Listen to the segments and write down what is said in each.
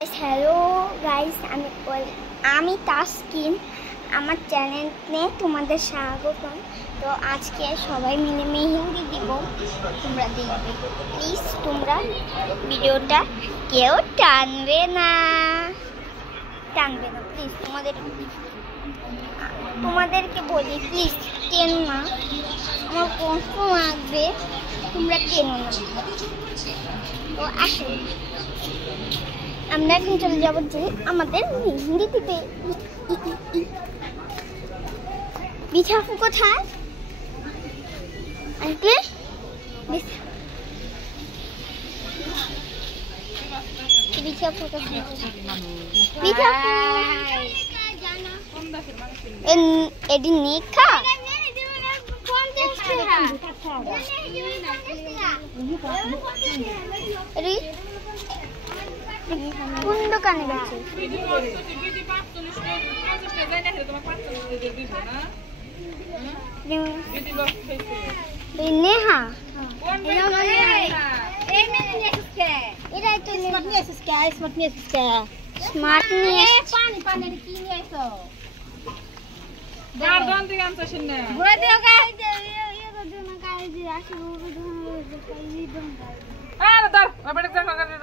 Hello guys आमी तास्किन আমার চ্যানেলে তোমাদের স্বাগতম। তো আজকে সবাই মিলে মেহেন্দি দিব, তোমরা দেখবে। প্লিজ তোমরা ভিডিওটা কেউ টানবে না প্লিজ। তোমাদেরকে বলি প্লিজ টেনো না, আমার কষ্ট লাগবে, তোমরা টেনো না। তো আসো আমরা এখন চলে যাবো যে আমাদের মেহেন্দি দিতে। বিছাফু কোথায় আন্টি? বিছাফু কোথায়? বিছাফু এডি নিখা কোন দোকানে গেছে? নেহা স্মার্ট নিয়ে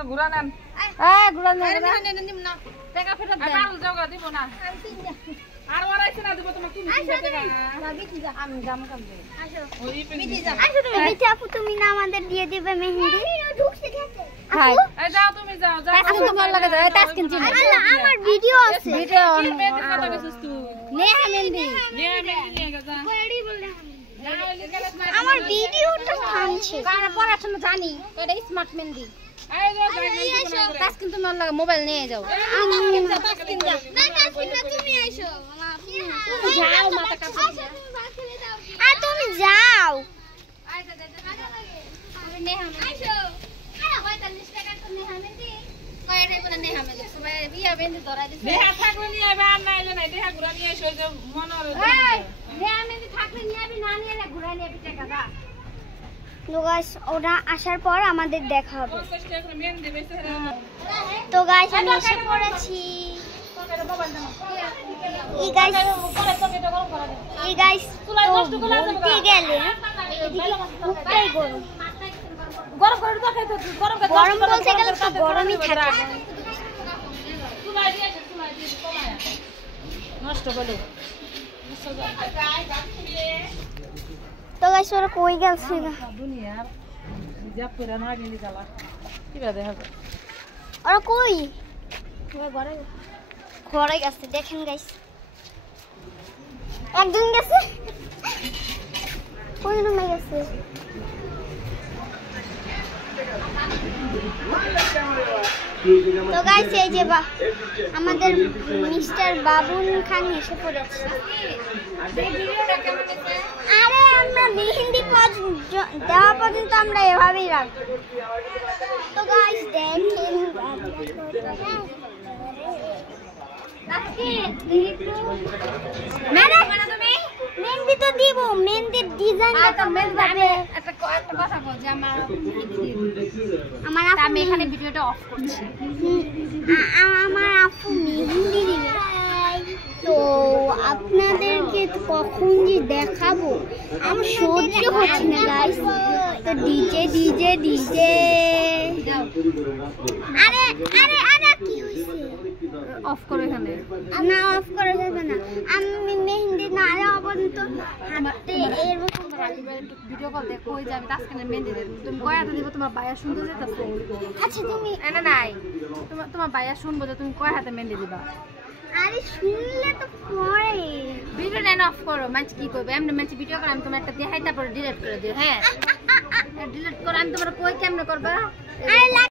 ঘুরা নেন টাকা ফেরত দিব না আর ওরাইছে না দিব তোমাকে আমি দাম কম দেই। আপু তুমি না আমাদের দিয়ে দিবে মেহেন্দি? এই যাও তুমি যাও আপু তোমার লাগে যাও তাসকিন চিনি। আল্লাহ আমার ভিডিও আছে, ভিডিও কথা কইছিস তুই নেহা মেহেন্দি নিয়ে যা বড়ি বলে আমার ভিডিওটা থামছে। কারণ পড়াশোনা জানি এটা স্মার্ট মেহেন্দি। এই যাও তাসকিন তোমার লাগে মোবাইল নিয়ে যাও। তাসকিন যাও না, তাসকিন না তুমি আইসো। যাও মাথা কাপড় আর তুমি যাও। নেহা আইসো আরে 45 টাকা তো নেহা মেহেন্দি কয়রে বলে নেহা মেহেন্দি সবাই বিয়া মেহেন্দি ধরাই দিছে। নেহা থাকলে নিয়ে আইবে, আর নাইলে নাই। নেহা ঘুরা নিয়ে এসো যে মনরে এই নেহা মেহেন্দি থাকলে নিয়ে আবি, না নিয়ে ঘুরাই নিয়ে আবি টাকা দা। তো গাইস ওরা আসার পর আমাদের দেখা হবে। 50 টাকা করে মেহেন্দি বেচতে হবে। তো গাইস আমি এসে পড়েছি। এই গাইস বলতে গেলে খুবটাই গরম। গরম করে তো খাইতে গরম গরম বলতে গেলে তো গরমই থাকে। নষ্ট হলো তো গাইস ওরা কই গেছে? দুনিয়ার জাপুরা না গেলি গালা কিবা দেখা যায়। ওরা কই? ঘরে গেছে। দেখেন গাইস একজন গেছে, কোন রুমে গেছে? তো গাইস এই যে আমাদের মিস্টার বাবুল খান এসে পড়েছে। আরে আমরা মেহেন্দি দেওয়া পর্যন্ত আমরা এভাবেই রাখবো। তো গাইস দেখেন মেহেন্দি তো দিব, মেহেন্দির ডিজাইন একটা কথা বল যে আমার আমি এখানে ভিডিওটা অফ করছি। আমার আপু মেহেন্দি দিবে, তো আপনাদেরকে কখন যে দেখাবো আমার সহ্য হচ্ছে না গাইস। তো ডিজে আরে আরে আরে কি হইছে? অফ করে এখানে না অফ করা যাবে না। আমি মেহেন্দি না দেওয়া পর্যন্ত হাঁটতে এরকম ভিডিও কল দেখো ওই যে আমি তাসকিনের মেহেন্দি দেব। তুমি কয়টা দিব? তোমার বাইয়া শুনতে যেতেছে। আচ্ছা তুমি না নাই তোমার বাইয়া শুনবো যে তুমি কয় হাতে মেহেন্দি দিবা। আরে শুনলে তো পরে ভিডিও নেন অফ করো। মাঝ কি করবে এমনি মাঝ ভিডিও করে আমি তোমার একটা দেখাই তারপরে ডিলিট করে দিও। হ্যাঁ ডিলিট করে আমি তোমার কই কেমনে করবা? আরে